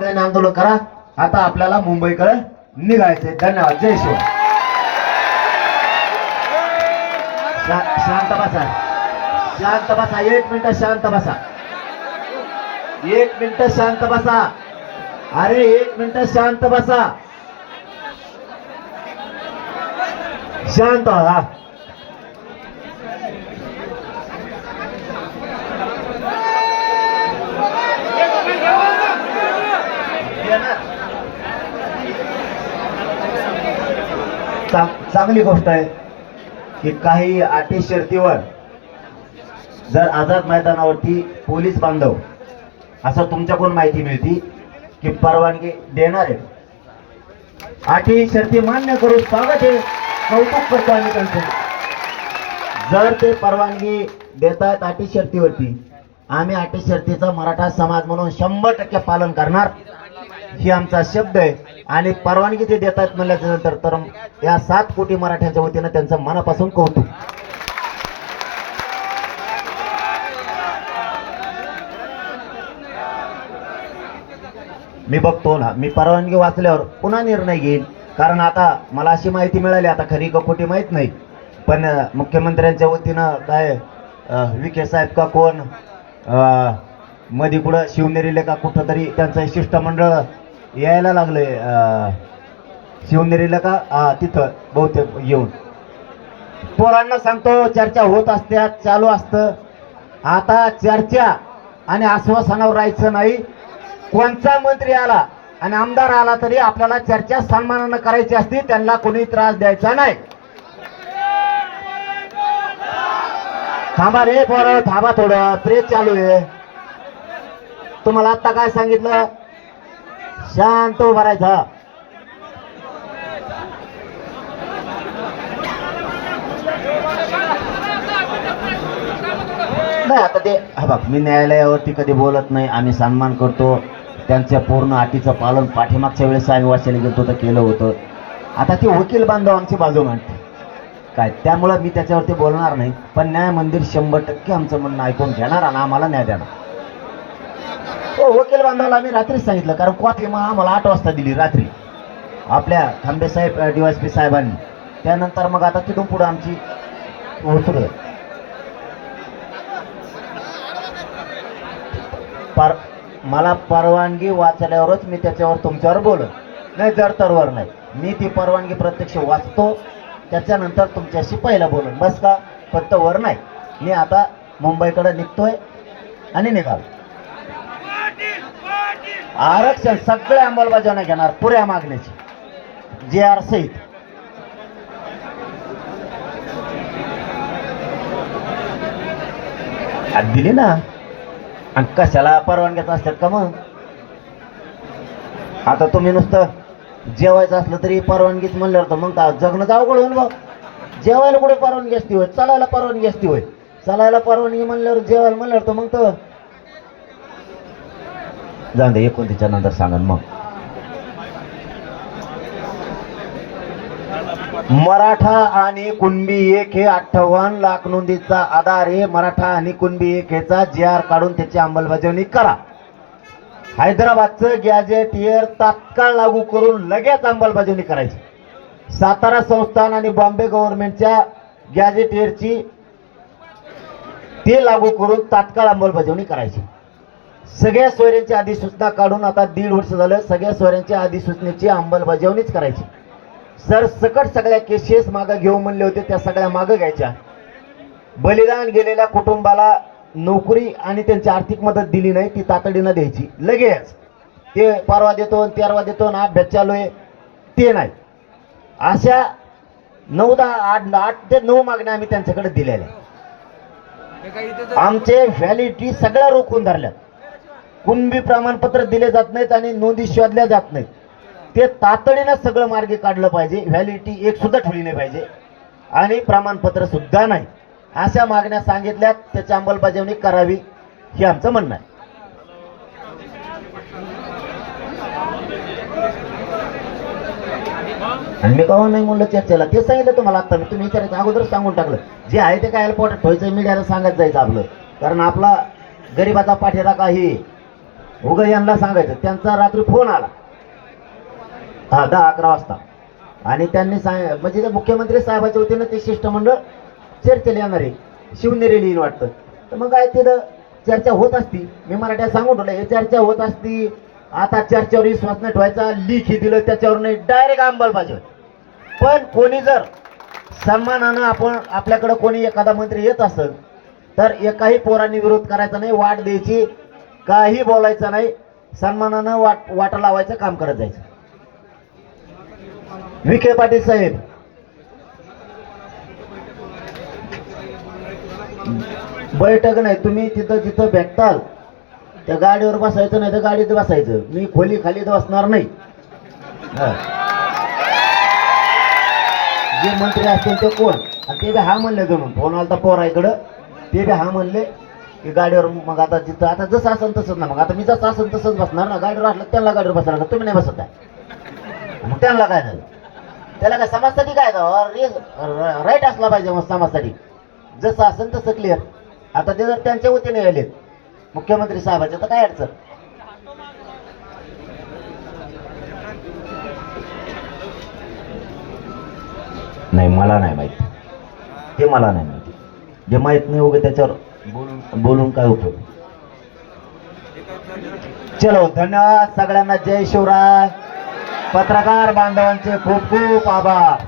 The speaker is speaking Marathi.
सगळ्यांनी आंदोलन करा. आता आपल्याला मुंबईकडे निघायचंय. धन्यवाद. जय शिव. शांत बसा. शांत बसा. एक मिनिट शांत बसा. एक मिनिट शांत बसा. अरे एक मिनिट शांत बसा. शांत हा चांग- चांगली गोष्ट आहे की काही आटी शर्तीवर जर आझाद मैदानावरती पोलीस बांधव असं तुमच्याकडून माहिती मिळती की परवानगी देणार आहे अटी शर्ती मान्य करू स्वागत आहे. कौतुक करतो आम्ही त्यांचं. जर ते परवानगी देतात आहेत शर्तीवरती आम्ही अटी शर्तीचा मराठा समाज म्हणून शंभर टक्के पालन करणार. ही आमचा शब्द आहे. आणि परवानगी ते देतात आहेत म्हणल्याच्या नंतर तर या सात कोटी मराठ्यांच्या वतीनं त्यांचं मनापासून कौतुक. मी बघतो ना मी परवानगी वाचल्यावर पुन्हा निर्णय घेईन. कारण आता मला अशी माहिती मिळाली आता खरी का खोटी माहीत नाही. पण मुख्यमंत्र्यांच्या वतीनं काय विखे साहेब का कोण अं, मध्ये कुठं शिवनेरीले का कुठं तरी त्यांचं शिष्टमंडळ यायला लागलंय अं, शिवनेरीला का? तिथं बहुतेक येऊन. पोरांना सांगतो चर्चा होत असत्यात चालू असतं. आता चर्चा आणि आश्वासनावर राहायचं नाही. कोणता मंत्री आला आणि आमदार आला तरी आपल्याला चर्चा सन्मानानं करायची असती त्यांना कोणी त्रास द्यायचा नाही. थांबा रे पोरं थांबा थोडं प्रेस चालू आहे. तुम्हाला आता काय सांगितलं? शांत उभा राहायचा. नाही आता ते हा बघ मी न्यायालयावरती कधी बोलत नाही आम्ही सन्मान करतो. त्यांच्या पूर्ण अटीचं पालन पाठीमागच्या वेळेस आम्ही वाचायला गेलो तर केलं होतं. आता ते वकील बांधव आमची बाजू मांडते काय त्यामुळं मी त्याच्यावरती बोलणार नाही पण न्याय मंदिर शंभर टक्के आमचं म्हणणं ऐकून घेणार आणि आम्हाला न्याय देणार. हो, हो, वकील बांधवाला आम्ही रात्रीच सांगितलं कारण कॉफी मग आम्हाला आठ वाजता दिली रात्री. आपल्या खांबे साहेब डीवायसपी साहेबांनी. त्यानंतर मग आता तिथून पुढं आमची सुरू पर मला परवानगी वाचल्यावरच मी त्याच्यावर तुमच्यावर बोलत नाही जर तरवर नाही. मी ती परवानगी प्रत्यक्ष वाचतो. त्याच्यानंतर तुमच्याशी पहिला बोलून. बस का? फक्त वर नाही. मी आता मुंबईकडे निघतोय आणि निघालो. आरक्षण सगळ्या अंमलबजावण्या घेणार पुऱ्या मागण्याची जे आर सहित आज दिली ना. आणि कशाला परवानग्याच असतात का मग? आता तुम्ही नुसतं जेवायचं असलं तरी परवानगीच म्हणल्यावर तर मग का जगणं अवघड होईल बघ जेवायला कुठे परवानगी असती होय? चालायला परवानगी असती होय? चालायला परवानगी म्हणल्यावर जेवायला म्हणल्यावर तर मग तर जाऊन दे एकोणतीसच्या नंतर सांगा मग. मराठा आणि कुणबी एक हे अठ्ठावन्न लाख नोंदीचा आधार आहे मराठा आणि कुणबी एक हेचा जी आर काढून त्याची अंमलबजावणी करा. हैदराबादचं गॅजेट इयर तात्काळ लागू करून लगेच अंमलबजावणी करायची. सातारा संस्थान आणि बॉम्बे गव्हर्नमेंटच्या गॅजेटियरची ते लागू करून तात्काळ अंमलबजावणी करायची. सगळ्या सोयऱ्यांची अधिसूचना काढून आता दीड वर्ष झालं सगळ्या सोयऱ्यांच्या अधिसूचनेची अंमलबजावणीच करायची. सर सकट सगळ्या केसेस मागं घेऊ म्हणले होते त्या सगळ्या मागं घ्यायच्या. बलिदान गेलेल्या कुटुंबाला नोकरी आणि त्यांची आर्थिक मदत दिली नाही ती तातडीनं द्यायची. लगेच. ते परवा देतो तेरवा देतो आणि अभ्यास चालू आहे ते नाही. अशा नऊ दहा आठ आठ ते नऊ मागण्या आम्ही त्यांच्याकडे दिलेल्या आमचे व्हॅलिडिटी सगळ्या रोखून धरल्या कुणबी प्रमाणपत्र दिले जात नाहीत आणि नोंदी शोधल्या जात नाहीत. ते तातडीनं सगळं मार्गे काढलं पाहिजे. व्हॅलिडिटी एक सुद्धा ठेवली नाही पाहिजे. आणि प्रमाणपत्र सुद्धा नाही. अशा मागण्या सांगितल्या त्याची अंमलबजावणी करावी हे आमचं म्हणणं आहे. आणि मी कवा नाही म्हणलं चर्चेला? ते सांगितलं तुम्हाला आता. मी तुम्ही विचारायचं अगोदर सांगून टाकलं. जे आहे ते काय पोटात ठेवायचं मीडियाला सांगत जायचं आपलं. कारण आपला गरिबाचा पाठीरा काही उगा यांना सांगायचं त्यांचा रात्री फोन आला. हा दहा अकरा वाजता. आणि त्यांनी सांग म्हणजे ते मुख्यमंत्री साहेबाच्या वतीनं ते शिष्टमंडळ चर्चेला येणार. आहे शिवनेरी लिहिण वाटतं. तर मग काय तिथं चर्चा होत असती. मी मराठ्यात सांगून ठेवलं हे चर्चा होत असती. आता चर्चेवर विश्वास नाही ठेवायचा. लिखी दिलं त्याच्यावर नाही. डायरेक्ट अंमलबजावणी. पण कोणी जर सन्मानानं आपण आपल्याकडं कोणी एखादा मंत्री येत असेल तर एकाही पोरांनी विरोध करायचा नाही. वाट द्यायची. काही बोलायचं नाही. सन्मानानं वाट वाटा लावायचं काम करत जायचं. विखे पाटील साहेब. बैठक नाही तुम्ही तिथं जिथं भेटताल त्या गाडीवर बसायचं नाही तर गाडीत बसायचं. मी खोली खाली तर बसणार नाही. जे मंत्री असतील ते कोण? आणि ते बी हा म्हणले दोन. फोन आला तर पोराकडं ते बी हा म्हणले. की गाडीवर मग आता जिथं आता जसं असेल तसंच ना मग आता मी जसं असेल तसंच बसणार ना गाडीवर असलं त्यांना गाडीवर बसणार का तुम्ही नाही बसत काय? मग त्यांना काय झालं? त्याला काय समाजसाठी काय राईट असला पाहिजे मग समाजसाठी. जसं असेल तसं क्लिअर आता ते जर त्यांच्या वतीने आलेत मुख्यमंत्री साहेबाचे तर काय अडचण? नाही मला नाही माहिती. ते मला नाही माहिती. जे माहीत नाही उगे त्याच्यावर बोलून बोलून काय उपयोग? चलो धन्यवाद सगळ्यांना. जय शिवराय. पत्रकार बांधवांचे खूप खूप आभार.